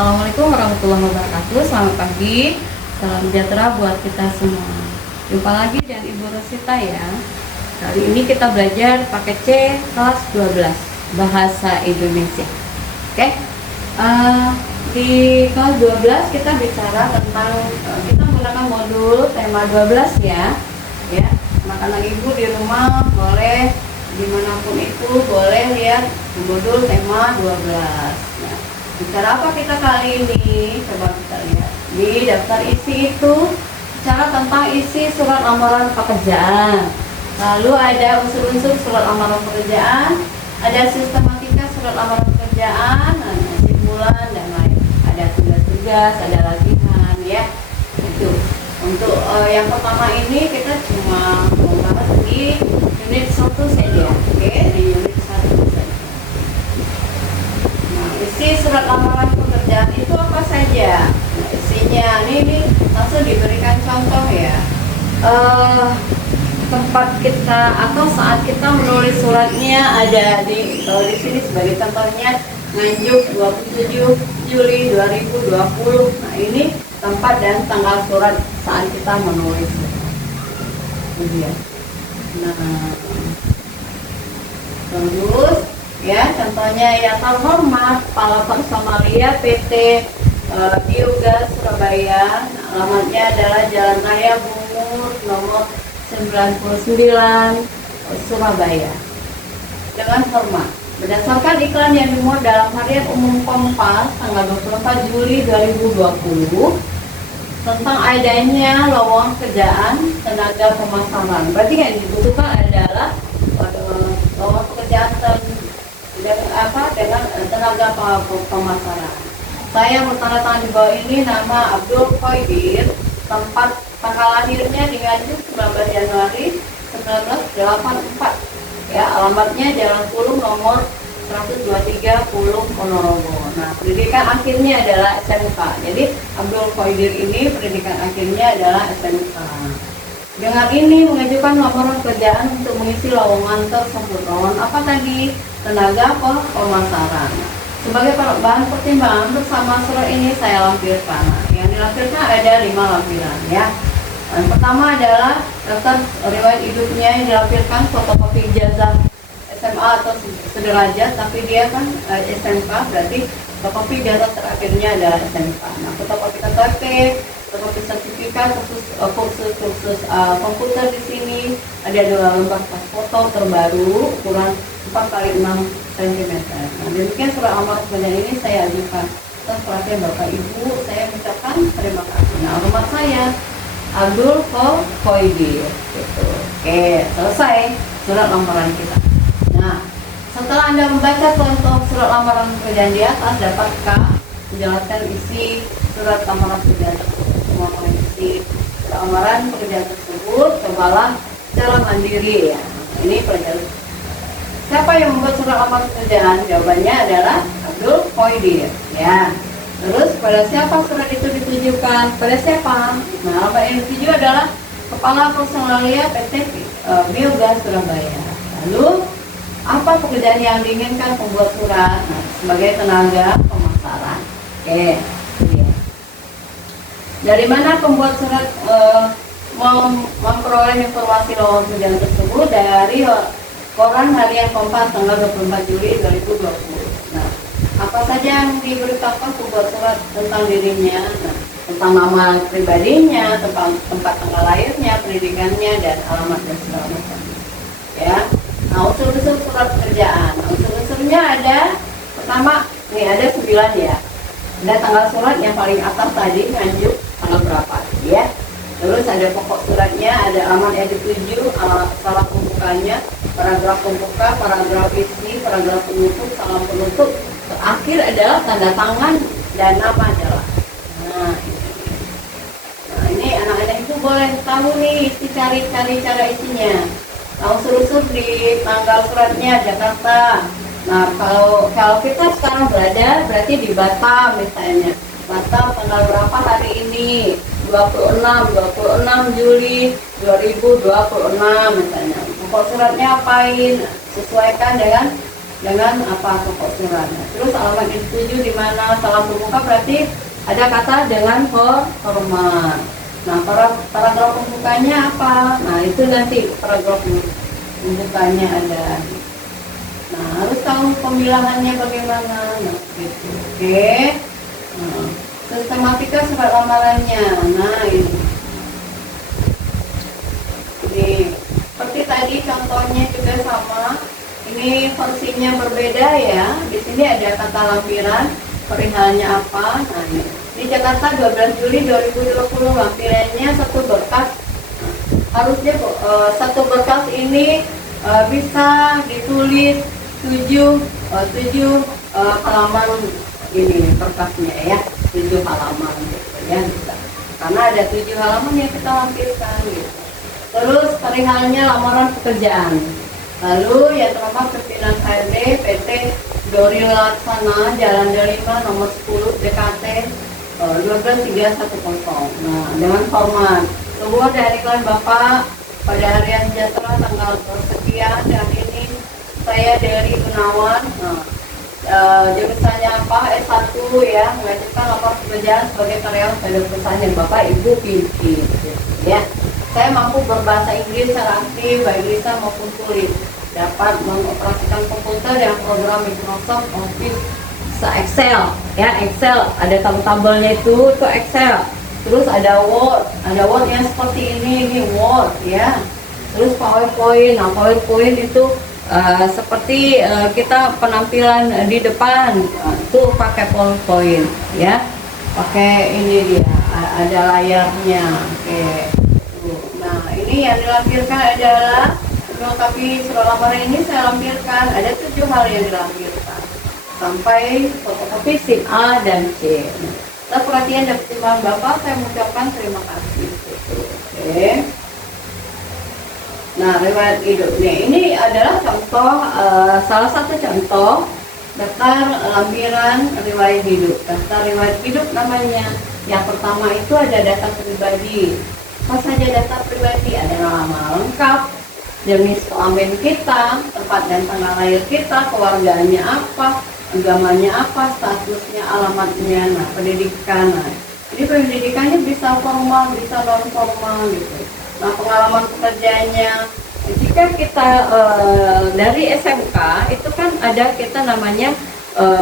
Assalamualaikum warahmatullahi wabarakatuh. Selamat pagi, salam sejahtera buat kita semua. Jumpa lagi dengan Ibu Rosita ya. Kali ini kita belajar paket C kelas 12 Bahasa Indonesia. Oke, di kelas 12 kita bicara tentang kita menggunakan modul tema 12 ya. Ya, anak-anak Ibu di rumah boleh dimanapun itu boleh lihat modul tema 12. Nah, bicara apa kita kali ini? Coba kita lihat di daftar isi itu, bicara tentang isi surat lamaran pekerjaan. Lalu ada unsur-unsur surat lamaran pekerjaan, ada sistematika surat lamaran pekerjaan, ada simpulan dan lain. Ada tugas-tugas, ada latihan ya. Itu untuk yang pertama ini kita cuma membahas di unit 1 saja. Oke, di unit 1 saja. Isi surat lamaran pekerjaan itu apa saja? Nah, isinya ini langsung diberikan contoh ya. Tempat kita atau saat kita menulis suratnya ada di sini sebagai contohnya Nganjuk 27 Juli 2020. Nah, ini tempat dan tanggal surat saat kita menulis. Kemudian, nah, terus ya contohnya yang terhormat Kepala Persamaria PT Biogas Surabaya. Nah, alamatnya adalah Jalan Raya Bungur nomor 99 Surabaya. Dengan hormat, berdasarkan iklan yang dimuat dalam Harian Umum Kompas tanggal 24 Juli 2020 tentang adanya lowongan kerjaan tenaga pemasaran. Berarti yang dibutuhkan adalah lowongan pekerjaan dengan tenaga pemasaran. Saya bertanda tangan di bawah ini nama Abdul Khoidir, tempat tanggal lahirnya di Nganjuk 19 Januari 1984. Ya, alamatnya Jalan Pulung nomor 123 Pulung Ponorogo. Nah, pendidikan akhirnya adalah SMK. Jadi Abdul Khoidir ini pendidikan akhirnya adalah SMK. Dengan ini mengajukan laporan pekerjaan untuk mengisi lowongan tersebut. Lowongan apa tadi? Tenaga pemasaran. Sebagai bahan pertimbangan bersama surat ini saya lampirkan. Yang dilampirkan ada 5 lampiran ya. Yang pertama adalah daftar riwayat hidupnya yang dilampirkan fotokopi ijazah SMA atau sederajat, tapi dia kan SMK, berarti fotokopi ijazah terakhirnya adalah SMK. Nah, fotokopi KTP, fotokopi sertifikat kursus komputer di sini ada 2 lembar pas foto terbaru ukuran 4 x 6 cm. Nah, demikian surat lamaran pekerjaan ini saya ajukan. Atas perhatian Bapak Ibu, saya mengucapkan terima kasih. Nah, rumah saya Abdul Khoidir gitu. Oke, selesai surat lamaran kita. Nah, setelah Anda membaca contoh surat lamaran pekerjaan di atas, dapatkah menjelaskan isi surat lamaran pekerjaan tersebut? Semua isi surat lamaran pekerjaan tersebut cobalah secara mandiri ya. Ini pelajaran. Siapa yang membuat surat lamaran pekerjaan? Jawabannya adalah Abdul Khoidir ya. Terus pada siapa surat itu ditujukan? Pada siapa? Nah, alamat yang dituju adalah Kepala Persamaria PT Biogas Surabaya. Lalu apa pekerjaan yang diinginkan pembuat surat? Nah, sebagai tenaga pemasaran. Oke. Dari mana pembuat surat memperoleh informasi lowongan pekerjaan tersebut? Dari koran Harian Kompas tanggal 24 Juli 2020. Nah, apa saja yang diberitakan pembuat surat tentang dirinya? Nah, tentang nama pribadinya, tempat tanggal lahirnya, pendidikannya, dan alamat dan segala macam. Ya. Nah, unsur-unsur surat pekerjaan. Nah, unsur-unsurnya ada, pertama, nih ada 9 ya. Ada tanggal surat yang paling atas tadi, Nganjuk, tanggal berapa ya. Terus ada pokok suratnya, ada alamat yang dituju, salah pembukanya, paragraf pembuka, paragraf isi, paragraf penutup, salam penutup. Terakhir adalah tanda tangan dan nama adalah. Nah, ini anak-anak itu boleh tahu nih, cari cara isinya. Nah, unsur-unsur di tanggal suratnya Jakarta. Nah, kalau kita sekarang berada berarti di Batam misalnya. Batam tanggal berapa hari ini? 26 Juli 2026 misalnya. Pokok suratnya apain? Sesuaikan dengan dengan apa pokok suratnya. Terus alamat yang dituju di mana, salam pembuka berarti ada kata dengan hormat. Nah, paragraf pembukanya apa? Nah, itu nanti paragraf pembukanya ada. Nah, harus tahu pemilahannya bagaimana. Nah, gitu. Oke. Nah, sistematika surat lamarannya. Nah, ini. Seperti tadi contohnya juga sama. Ini versinya berbeda ya. Di sini ada kata lampiran, perihalnya apa. Nah, ini. Di Jakarta 12 Juli 2020 lampirannya satu berkas. Nah, harusnya satu berkas ini bisa ditulis 7 halaman ini kertasnya ya, 7 halaman gitu ya, bisa. Karena ada 7 halaman yang kita lampirkan gitu. Terus perihalnya lamaran pekerjaan. Lalu yang terhormat pimpinan HRD PT Dori Laksana Jalan Delima nomor 10 DKT 12310. Nah, dengan hormat sebuah dari iklan Bapak pada hari yang sejahtera tanggal sekian dan ini saya dari Gunawan. Nah, jurusannya apa? S1 ya, mengajukan lamar pekerjaan sebagai karyawan pada perusahaan yang Bapak Ibu pimpin ya. Saya mampu berbahasa Inggris secara aktif, baik lisan maupun tulis. Dapat mengoperasikan komputer dan program Microsoft Office Excel. Ya, Excel ada tabel-tabelnya itu Excel. Terus ada Word yang seperti ini Word ya. Terus PowerPoint. Nah, PowerPoint itu seperti kita penampilan di depan itu pakai PowerPoint ya. Pakai ini dia, ada layarnya. Oke. Nah, ini yang dilampirkan adalah melengkapi surat lamaran ini saya lampirkan ada 7 hal yang dilampirkan sampai fotokopi SIM A dan C. Nah, perhatian dan pertimbangan Bapak saya mengucapkan terima kasih. Oke. Nah, riwayat hidup ini adalah contoh salah satu contoh daftar lampiran riwayat hidup. Daftar riwayat hidup namanya. Yang pertama itu ada data pribadi. Apa saja data pribadi? Ada nama lengkap, jenis kelamin kita, tempat dan tanggal lahir kita, keluarganya apa, agamanya apa, statusnya, alamatnya, nah pendidikan. Nah, jadi pendidikannya bisa formal, bisa non formal gitu. Nah, pengalaman pekerjaannya. Jika kita dari SMK itu kan ada kita namanya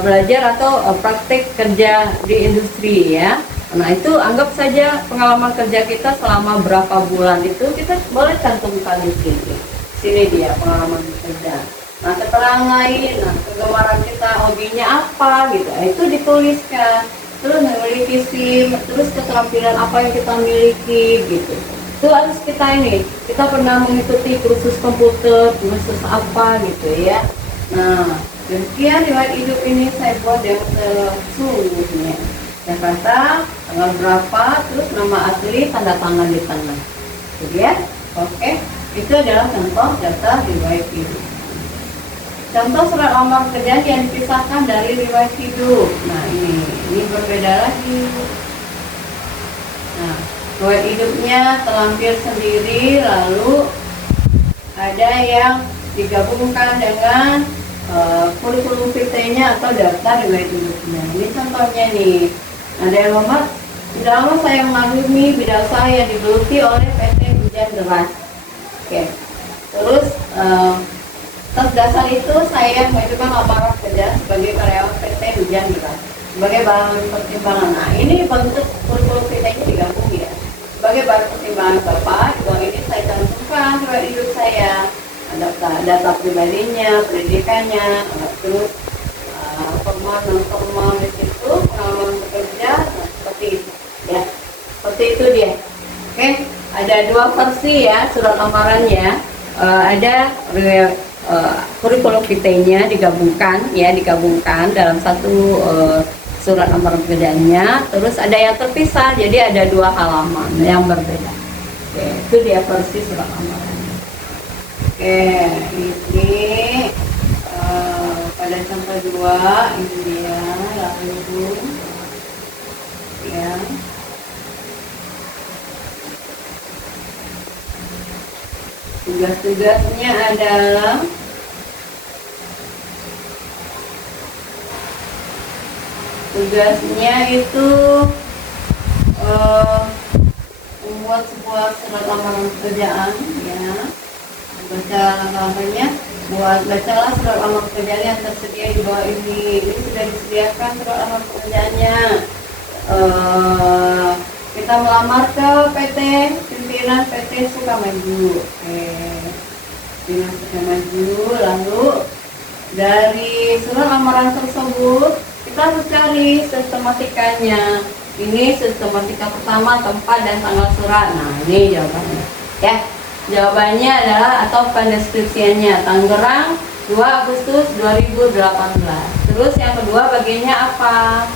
belajar atau praktik kerja di industri ya. Nah, itu anggap saja pengalaman kerja kita selama berapa bulan itu kita boleh cantumkan di sini. Sini dia pengalaman kerja. Nah, keterangan lain, nah kegemaran kita, hobinya apa gitu. Nah, itu dituliskan. Terus memiliki SIM, terus keterampilan apa yang kita miliki gitu. Itu harus kita pernah mengikuti kursus komputer, kursus apa gitu ya. Nah, demikian riwayat hidup ini saya buat yang sesungguhnya. Jakarta, tanggal berapa, terus nama asli, tanda tangan di tengah. Jadi ya, oke. Itu adalah contoh data riwayat hidup. Contoh surat lamar pekerjaan yang dipisahkan dari riwayat hidup. Nah, ini berbeda lagi. Nah, riwayat hidupnya terlampir sendiri, lalu ada yang digabungkan dengan kurikulum vitae-nya atau daftar riwayat hidupnya. Ini contohnya nih. Ada yang nomor, tidak lama saya mengagumi bidang saya yang digeluti oleh PT Hujan Deras. Oke. Terus atas dasar itu saya mengajukan lamaran pekerjaan sebagai karyawan PT Hujan Deras sebagai bahan pertimbangan. Nah, ini bentuk kurikulum vitae-nya digabung ya. Sebagai bahan pertimbangan Bapak, uang ini saya cantumkan riwayat hidup saya, data pribadinya, pendidikannya, terus formal non formal di situ, pengalaman bekerja, nah, seperti itu ya, seperti itu dia. Oke, ada 2 versi ya surat lamarannya. Ada kurikulum vitae-nya digabungkan dalam satu surat lamaran pekerjaannya. Terus ada yang terpisah, jadi ada 2 halaman yang berbeda. Oke, itu dia versi surat lamarannya. Oke, ini pada contoh 2 ini dia, lalu ya. Tugas-tugasnya adalah Tugasnya itu membuat sebuah surat lamaran pekerjaan, ya. Baca langkah-langkahnya. Bacalah surat lamaran pekerjaan yang tersedia di bawah ini. Ini sudah disediakan surat lamaran pekerjaannya. Kita melamar ke PT pimpinan PT Sukamaju. Pimpinan Sukamaju. Lalu dari surat lamaran tersebut kita harus cari sistematikanya. Ini sistematika pertama, tempat dan tanggal surat. Nah, ini jawabannya. Ya, jawabannya adalah atau pendeskripsiannya Tangerang 2 Agustus 2018. Terus yang kedua bagiannya apa?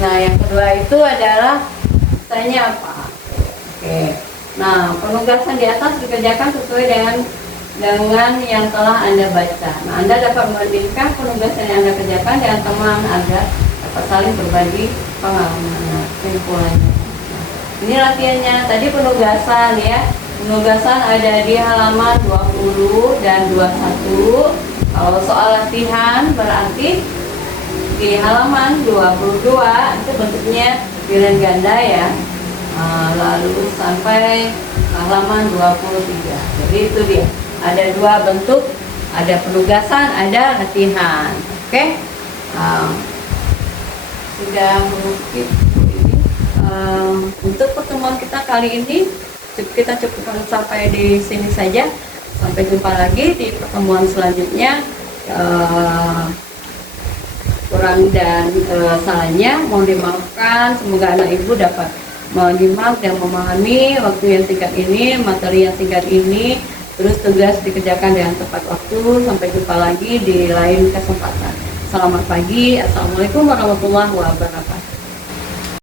Nah, yang kedua itu adalah misalnya apa? Oke. Nah, penugasan di atas dikerjakan sesuai dengan yang telah Anda baca. Nah, Anda dapat membandingkan penugasan yang Anda kerjakan dengan teman agar dapat saling berbagi pengalaman. Nah, kesimpulannya. Nah, ini latihannya. Tadi penugasan, ya. Penugasan ada di halaman 20 dan 21. Kalau soal latihan berarti di halaman 22 itu bentuknya pilihan ganda, ya. Lalu sampai halaman 23. Jadi itu dia. Ada dua bentuk, ada penugasan, ada latihan. Oke? Sudah mungkin ini. Untuk pertemuan kita kali ini kita cukupkan sampai di sini saja. Sampai jumpa lagi di pertemuan selanjutnya. Kurang dan salahnya mohon dimaafkan. Semoga anak ibu dapat menyimak dan memahami waktu yang singkat ini, materi yang singkat ini, terus tugas dikerjakan dengan tepat waktu. Sampai jumpa lagi di lain kesempatan. Selamat pagi. Assalamualaikum warahmatullahi wabarakatuh.